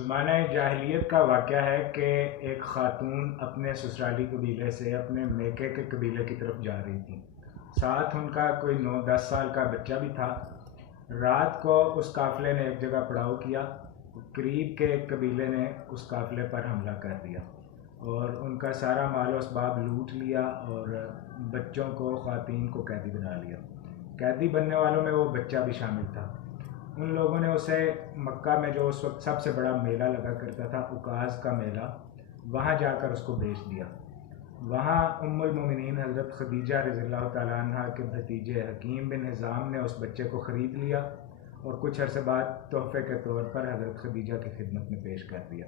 زمانہ جاہلیت کا واقعہ ہے کہ ایک خاتون اپنے سسرالی قبیلے سے اپنے میکے کے قبیلے کی طرف جا رہی تھی۔ ساتھ ان کا کوئی 9-10 سال کا بچہ بھی تھا۔ رات کو اس قافلے نے ایک جگہ پڑاؤ کیا۔ قریب کے ایک قبیلے نے اس قافلے پر حملہ کر دیا اور ان کا سارا مال و اسباب لوٹ لیا اور بچوں کو، خواتین کو قیدی بنا لیا۔ قیدی بننے والوں میں وہ بچہ بھی شامل تھا۔ ان لوگوں نے اسے مکہ میں جو اس وقت سب سے بڑا میلہ لگا کرتا تھا، عکاظ کا میلہ، وہاں جا کر اس کو بیچ دیا۔ وہاں ام المومنین حضرت خدیجہ رضی اللہ تعالیٰ عنہ کے بھتیجے حکیم بن حزام نے اس بچے کو خرید لیا اور کچھ عرصے بعد تحفے کے طور پر حضرت خدیجہ کی خدمت میں پیش کر دیا۔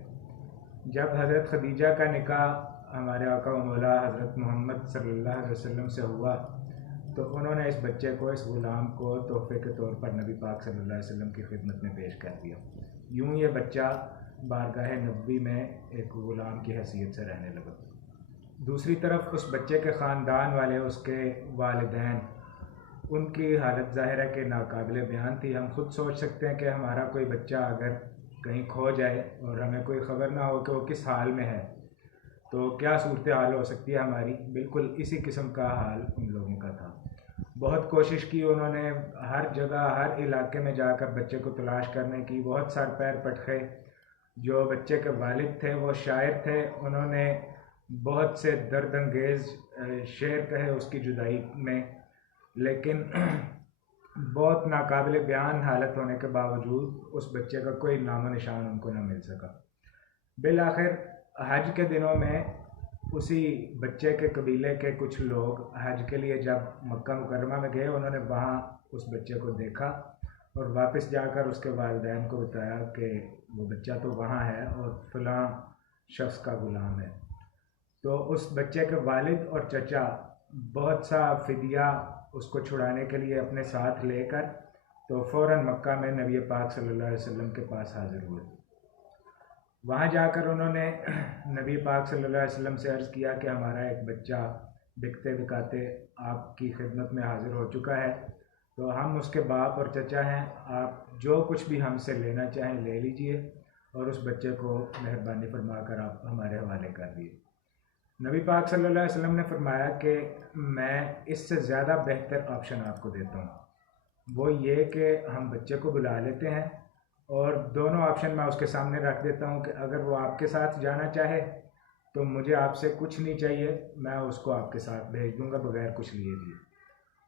جب حضرت خدیجہ کا نکاح ہمارے آقا و مولا حضرت محمد صلی اللہ علیہ وسلم سے ہوا تو انہوں نے اس بچے کو، اس غلام کو تحفے کے طور پر نبی پاک صلی اللہ علیہ وسلم کی خدمت میں پیش کر دیا۔ یوں یہ بچہ بارگاہ نبوی میں ایک غلام کی حیثیت سے رہنے لگا۔ دوسری طرف اس بچے کے خاندان والے، اس کے والدین، ان کی حالت ظاہر ہے کہ ناقابل بیان تھی۔ ہم خود سوچ سکتے ہیں کہ ہمارا کوئی بچہ اگر کہیں کھو جائے اور ہمیں کوئی خبر نہ ہو کہ وہ کس حال میں ہے تو کیا صورتحال ہو سکتی ہے ہماری۔ بالکل اسی قسم کا حال ان لوگوں کا تھا۔ بہت کوشش کی انہوں نے، ہر جگہ، ہر علاقے میں جا کر بچے کو تلاش کرنے کی، بہت سر پیر پٹکے۔ جو بچے کے والد تھے وہ شاعر تھے، انہوں نے بہت سے درد انگیز شعر کہے اس کی جدائی میں، لیکن بہت ناقابل بیان حالت ہونے کے باوجود اس بچے کا کوئی نام و نشان ان کو نہ مل سکا۔ بالآخر حج کے دنوں میں اسی بچے کے قبیلے کے کچھ لوگ حج کے لیے جب مکہ مکرمہ میں گئے، انہوں نے وہاں اس بچے کو دیکھا اور واپس جا کر اس کے والدین کو بتایا کہ وہ بچہ تو وہاں ہے اور فلاں شخص کا غلام ہے۔ تو اس بچے کے والد اور چچا بہت سا فدیہ اس کو چھڑانے کے لیے اپنے ساتھ لے کر تو فوراً مکہ میں نبی پاک صلی اللہ علیہ وسلم کے پاس حاضر ہوئے۔ وہاں جا کر انہوں نے نبی پاک صلی اللہ علیہ وسلم سے عرض کیا کہ ہمارا ایک بچہ بکتے بکاتے آپ کی خدمت میں حاضر ہو چکا ہے، تو ہم اس کے باپ اور چچا ہیں، آپ جو کچھ بھی ہم سے لینا چاہیں لے لیجئے اور اس بچے کو مہربانی فرما کر آپ ہمارے حوالے کر دیے۔ نبی پاک صلی اللہ علیہ وسلم نے فرمایا کہ میں اس سے زیادہ بہتر آپشن آپ کو دیتا ہوں، وہ یہ کہ ہم بچے کو بلا لیتے ہیں اور دونوں آپشن میں اس کے سامنے رکھ دیتا ہوں کہ اگر وہ آپ کے ساتھ جانا چاہے تو مجھے آپ سے کچھ نہیں چاہیے، میں اس کو آپ کے ساتھ بھیج دوں گا بغیر کچھ لیے دیے،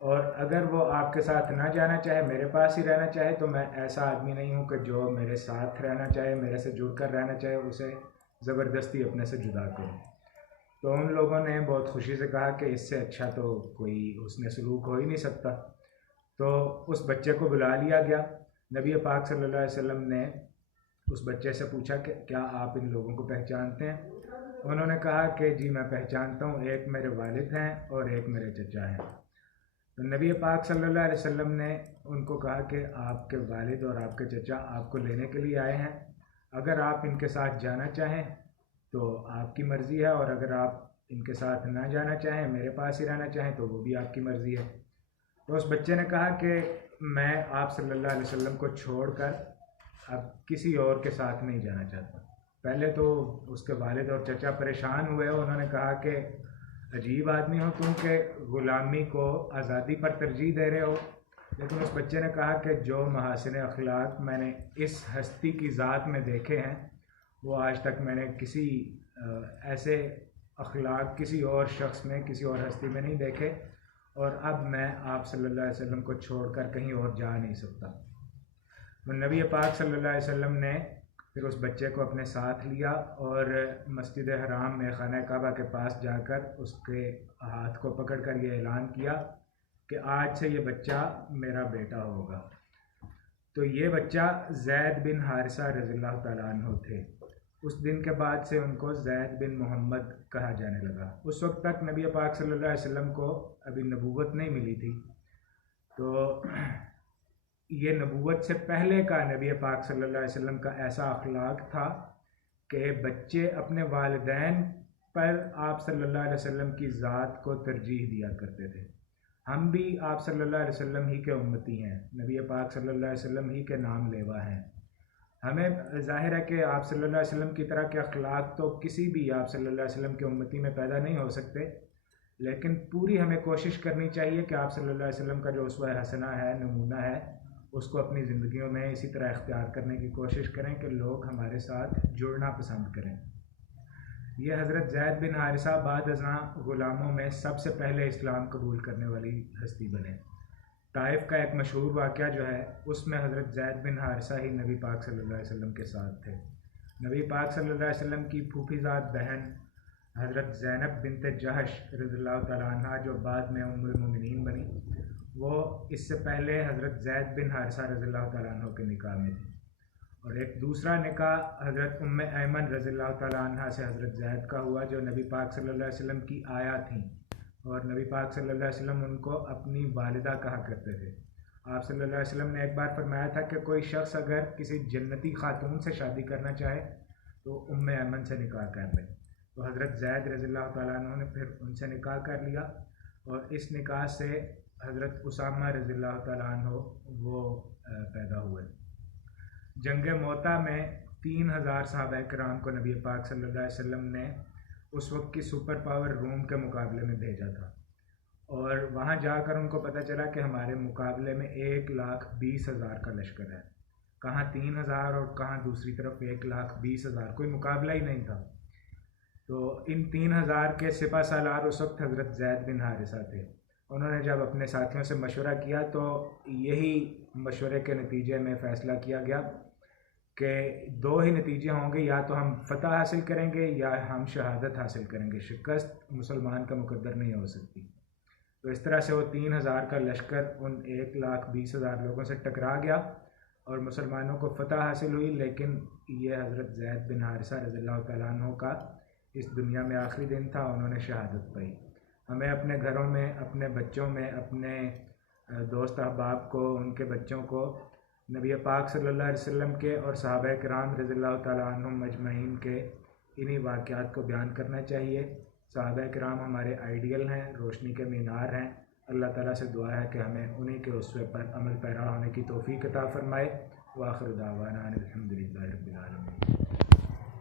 اور اگر وہ آپ کے ساتھ نہ جانا چاہے، میرے پاس ہی رہنا چاہے، تو میں ایسا آدمی نہیں ہوں کہ جو میرے ساتھ رہنا چاہے، میرے سے جڑ کر رہنا چاہے، اسے زبردستی اپنے سے جدا کروں۔ تو ان لوگوں نے بہت خوشی سے کہا کہ اس سے اچھا تو کوئی حسن سلوک ہو ہی نہیں سکتا۔ تو اس بچے کو بلا لیا گیا۔ نبی پاک صلی اللہ علیہ وسلم نے اس بچے سے پوچھا کہ کیا آپ ان لوگوں کو پہچانتے ہیں؟ انہوں نے کہا کہ جی میں پہچانتا ہوں، ایک میرے والد ہیں اور ایک میرے چچا ہیں۔ تو نبی پاک صلی اللہ علیہ وسلم نے ان کو کہا کہ آپ کے والد اور آپ کے چچا آپ کو لینے کے لیے آئے ہیں، اگر آپ ان کے ساتھ جانا چاہیں تو آپ کی مرضی ہے، اور اگر آپ ان کے ساتھ نہ جانا چاہیں، میرے پاس ہی رہنا چاہیں، تو وہ بھی آپ کی مرضی ہے۔ تو اس بچے نے کہا کہ میں آپ صلی اللہ علیہ وسلم کو چھوڑ کر اب کسی اور کے ساتھ نہیں جانا چاہتا۔ پہلے تو اس کے والد اور چچا پریشان ہوئے، انہوں نے کہا کہ عجیب آدمی ہو تم کہ غلامی کو آزادی پر ترجیح دے رہے ہو، لیکن اس بچے نے کہا کہ جو محاسن اخلاق میں نے اس ہستی کی ذات میں دیکھے ہیں وہ آج تک میں نے کسی ایسے اخلاق کسی اور شخص میں، کسی اور ہستی میں نہیں دیکھے، اور اب میں آپ صلی اللہ علیہ وسلم کو چھوڑ کر کہیں اور جا نہیں سکتا۔ تو نبی پاک صلی اللہ علیہ وسلم نے پھر اس بچے کو اپنے ساتھ لیا اور مسجد حرام میں خانہ کعبہ کے پاس جا کر اس کے ہاتھ کو پکڑ کر یہ اعلان کیا کہ آج سے یہ بچہ میرا بیٹا ہوگا۔ تو یہ بچہ زید بن حارثہ رضی اللہ تعالیٰ عنہ تھے۔ اس دن کے بعد سے ان کو زید بن محمد کہا جانے لگا۔ اس وقت تک نبی پاک صلی اللہ علیہ وسلم کو ابھی نبوت نہیں ملی تھی، تو یہ نبوت سے پہلے کا نبی پاک صلی اللہ علیہ وسلم کا ایسا اخلاق تھا کہ بچے اپنے والدین پر آپ صلی اللہ علیہ وسلم کی ذات کو ترجیح دیا کرتے تھے۔ ہم بھی آپ صلی اللہ علیہ وسلم ہی کے امتی ہیں، نبی پاک صلی اللہ علیہ وسلم ہی کے نام لیوا ہیں۔ ہمیں ظاہر ہے کہ آپ صلی اللہ علیہ وسلم کی طرح کے اخلاق تو کسی بھی آپ صلی اللہ علیہ وسلم کی امتی میں پیدا نہیں ہو سکتے، لیکن پوری ہمیں کوشش کرنی چاہیے کہ آپ صلی اللہ علیہ وسلم کا جو اسوہ حسنہ ہے، نمونہ ہے، اس کو اپنی زندگیوں میں اسی طرح اختیار کرنے کی کوشش کریں کہ لوگ ہمارے ساتھ جڑنا پسند کریں۔ یہ حضرت زید بن حارثہ بعد ازاں غلاموں میں سب سے پہلے اسلام قبول کرنے والی ہستی بنے۔ طائف کا ایک مشہور واقعہ جو ہے، اس میں حضرت زید بن حارثہ ہی نبی پاک صلی اللہ علیہ وسلم کے ساتھ تھے۔ نبی پاک صلی اللہ علیہ وسلم کی پھوپھی زاد بہن حضرت زینب بنت جہش رضی اللہ تعالیٰ عنہ، جو بعد میں ام المومنین بنی، وہ اس سے پہلے حضرت زید بن حارثہ رضی اللہ تعالیٰ عنہ کے نکاح میں تھی، اور ایک دوسرا نکاح حضرت ام ایمن رضی اللہ تعالیٰ عنہ سے حضرت زید کا ہوا، جو نبی پاک صلی اللہ علیہ وسلم کی آیا تھیں، اور نبی پاک صلی اللہ علیہ وسلم ان کو اپنی والدہ کہا کرتے تھے۔ آپ صلی اللہ علیہ وسلم نے ایک بار فرمایا تھا کہ کوئی شخص اگر کسی جنتی خاتون سے شادی کرنا چاہے تو ام ایمن سے نکاح کر لے، تو حضرت زید رضی اللہ تعالیٰ عنہ نے پھر ان سے نکاح کر لیا، اور اس نکاح سے حضرت اسامہ رضی اللہ تعالیٰ عنہ وہ پیدا ہوئے۔ جنگ موطا میں 3000 صحابہ کرام کو نبی پاک صلی اللہ علیہ وسلم نے اس وقت کی سپر پاور روم کے مقابلے میں بھیجا تھا، اور وہاں جا کر ان کو پتہ چلا کہ ہمارے مقابلے میں 1,20,000 کا لشکر ہے، کہاں 3000 اور کہاں دوسری طرف 1,20,000، کوئی مقابلہ ہی نہیں تھا۔ تو ان 3000 کے سپہ سالار اس وقت حضرت زید بن حارثہ تھے۔ انہوں نے جب اپنے ساتھیوں سے مشورہ کیا تو یہی مشورے کے نتیجے میں فیصلہ کیا گیا کہ دو ہی نتیجے ہوں گے، یا تو ہم فتح حاصل کریں گے یا ہم شہادت حاصل کریں گے، شکست مسلمان کا مقدر نہیں ہو سکتی۔ تو اس طرح سے وہ 3000 کا لشکر ان 1,20,000 لوگوں سے ٹکرا گیا اور مسلمانوں کو فتح حاصل ہوئی، لیکن یہ حضرت زید بن حارثہ رضی اللہ تعالیٰ عنہ کا اس دنیا میں آخری دن تھا، انہوں نے شہادت پائی۔ ہمیں اپنے گھروں میں، اپنے بچوں میں، اپنے دوست احباب کو، ان کے بچوں کو نبی پاک صلی اللہ علیہ وسلم کے اور صحابہ کرام رضی اللہ تعالیٰ عنہم مجمعین کے انہی واقعات کو بیان کرنا چاہیے۔ صحابہ کرام ہمارے آئیڈیل ہیں، روشنی کے مینار ہیں۔ اللہ تعالیٰ سے دعا ہے کہ ہمیں انہی کے اسوے پر عمل پیرا ہونے کی توفیق عطا فرمائے۔ وآخر دعوانا ان الحمد للہ رب العالمین۔